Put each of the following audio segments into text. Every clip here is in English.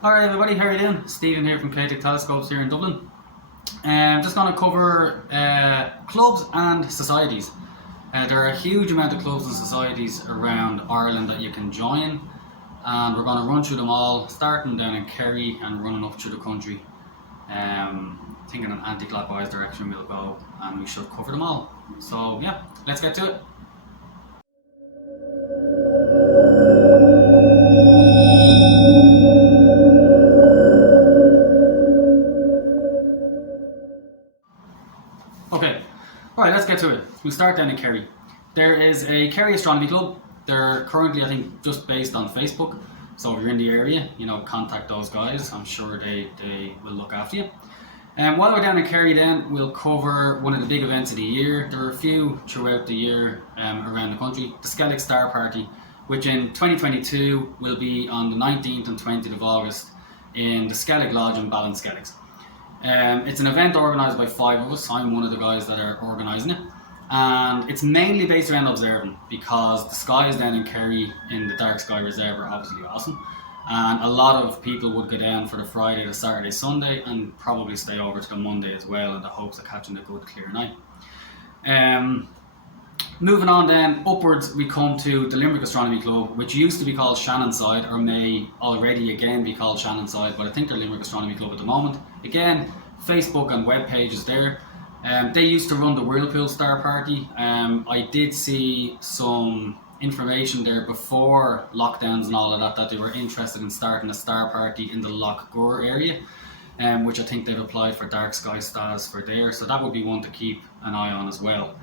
Alright everybody, how are you doing? Stephen here from Ktec Telescopes here in Dublin. Just going to cover clubs and societies. There are a huge amount of clubs and societies around Ireland that you can join, and we're going to run through them all, starting down in Kerry and running up through the country. Thinking an anti-clockwise direction we'll go, and we should cover them all. So yeah, let's get to it. Okay, alright, let's get to it. We'll start down in Kerry. There is a Kerry Astronomical Club. They're currently, I think, just based on Facebook. So if you're in the area, contact those guys. I'm sure they will look after you. While we're down in Kerry then, we'll cover one of the big events of the year. There are a few throughout the year around the country. The Skelet Star Party, which in 2022 will be on the 19th and 20th of August in the Skelet Lodge in Ballinskellig. It's an event organised by 5 of us. I'm one of the guys that are organising it, and it's mainly based around observing, because the skies down in Kerry in the Dark Sky Reserve are obviously awesome, and a lot of people would go down for the Friday, the Saturday, Sunday, and probably stay over to the Monday as well in the hopes of catching a good clear night. Moving on then, upwards we come to the Limerick Astronomy Club, which used to be called Shannonside, or may already again be called Shannonside, but I think they're Limerick Astronomy Club at the moment. Again, Facebook and web pages there. They used to run the Whirlpool Star Party. I did see some information there before lockdowns and all of that they were interested in starting a star party in the Loch Gur area, which I think they've applied for dark sky stars for there, so that would be one to keep an eye on as well.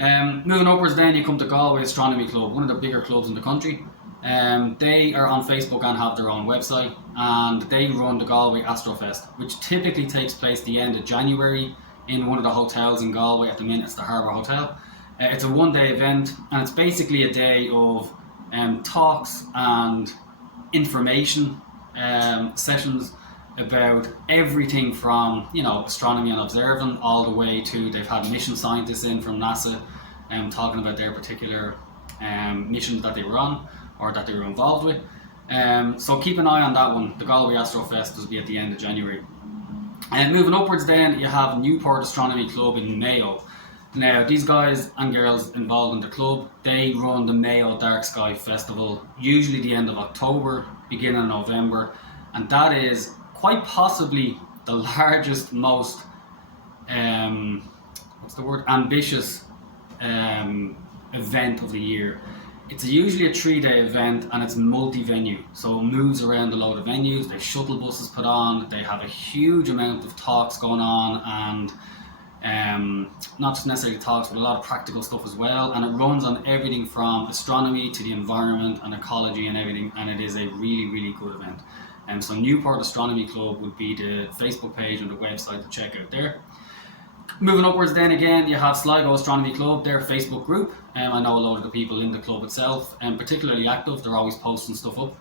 Moving upwards then, you come to Galway Astronomy Club, one of the bigger clubs in the country. They are on Facebook and have their own website, and they run the Galway Astro Fest, which typically takes place the end of January in one of the hotels in Galway. At the minute it's the Harbour Hotel. It's a one-day event, and it's basically a day of talks and information sessions about everything from astronomy and observing all the way to, they've had mission scientists in from NASA talking about their particular missions that they were on or that they were involved with. So keep an eye on that one. The Galway Astro Fest will be at the end of January. And moving upwards then, you have Newport Astronomy Club in Mayo. Now, these guys and girls involved in the club, they run the Mayo Dark Sky Festival, usually the end of October, beginning of November, and that is quite possibly the largest, most ambitious event of the year. It's usually a 3-day event, and it's multi-venue, so it moves around a load of venues. They have shuttle buses put on, they have a huge amount of talks going on, and not just necessarily talks, but a lot of practical stuff as well, and it runs on everything from astronomy to the environment and ecology and everything, and it is a really, really good event. So Newport Astronomy Club would be the Facebook page and the website to check out there. Moving upwards then again, you have Sligo Astronomy Club, their Facebook group. I know a lot of the people in the club itself, particularly active, they're always posting stuff up.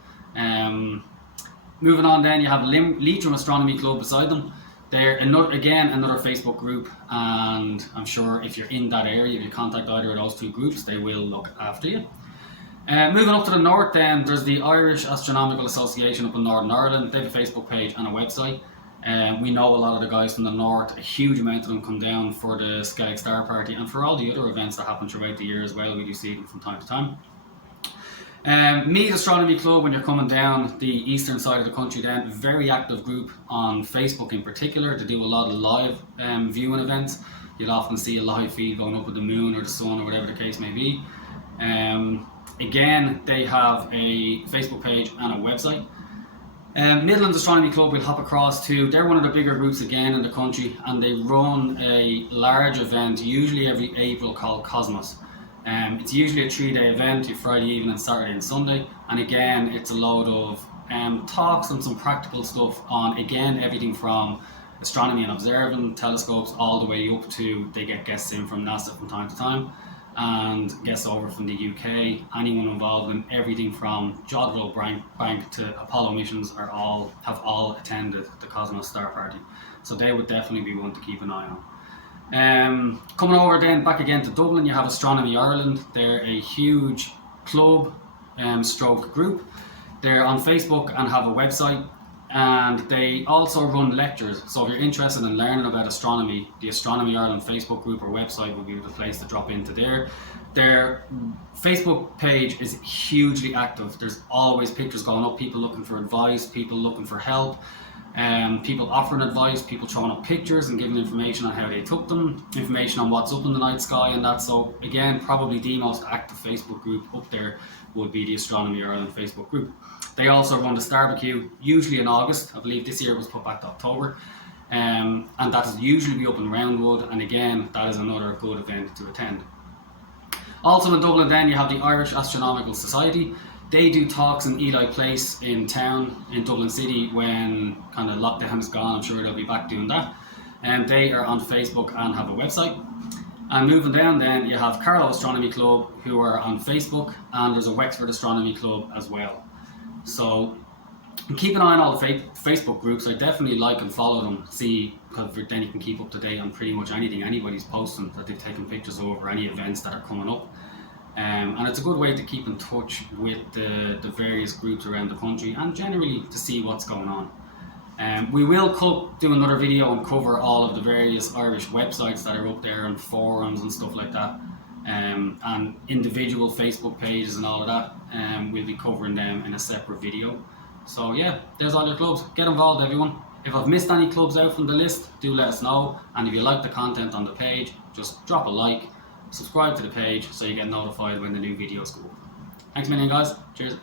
Moving on then, you have Leitrim Astronomy Club beside them. They're another Facebook group, and I'm sure if you're in that area, if you contact either of those two groups, they will look after you. Moving up to the north then, there's the Irish Astronomical Association up in Northern Ireland. They have a Facebook page and a website. We know a lot of the guys from the north, a huge amount of them come down for the Skelet Star Party and for all the other events that happen throughout the year as well. We do see them from time to time. Meath Astronomy Club, when you're coming down the eastern side of the country then, very active group on Facebook in particular. They do a lot of live viewing events. You'll often see a live feed going up with the moon or the sun or whatever the case may be. Again, they have a Facebook page and a website. Midlands Astronomy Club we'll hop across to. They're one of the bigger groups again in the country, and they run a large event usually every April called Cosmos. It's usually a 3-day event, Friday evening, Saturday and Sunday, and again it's a load of talks and some practical stuff on, again, everything from astronomy and observing, telescopes, all the way up to, they get guests in from NASA from time to time, and guests over from the UK. Anyone involved in everything from Jodrell Bank to Apollo missions have all attended the Cosmos Star Party, so they would definitely be one to keep an eye on. Coming over then back again to Dublin, you have Astronomy Ireland. They're a huge club stroke group. They're on Facebook and have a website. And they also run lectures. So if you're interested in learning about astronomy, the Astronomy Ireland Facebook group or website would be the place to drop into there. Their Facebook page is hugely active. There's always pictures going up, people looking for advice, people looking for help, people offering advice, people throwing up pictures and giving information on how they took them, information on what's up in the night sky and that. So again, probably the most active Facebook group up there would be the Astronomy Ireland Facebook group. They also run the Starbecue, usually in August. I believe this year it was put back to October. And that is usually be up in Roundwood, and again, that is another good event to attend. Also in Dublin then you have the Irish Astronomical Society. They do talks in Ely Place in town, in Dublin City, when kind of lockdown is gone. I'm sure they'll be back doing that. And they are on Facebook and have a website. And moving down then, you have Carlow Astronomy Club, who are on Facebook, and there's a Wexford Astronomy Club as well. So keep an eye on all the Facebook groups. I definitely like and follow them, see, because then you can keep up to date on pretty much anything anybody's posting that they've taken pictures of, or any events that are coming up. And it's a good way to keep in touch with the various groups around the country, and generally to see what's going on. We will do another video and cover all of the various Irish websites that are up there, and forums and stuff like that, and individual Facebook pages and all of that. We'll be covering them in a separate video. So yeah, there's all your clubs. Get involved, everyone. If I've missed any clubs out from the list, do let us know. And if you like the content on the page, just drop a like, subscribe to the page so you get notified when the new videos go up. Thanks a million, guys. Cheers.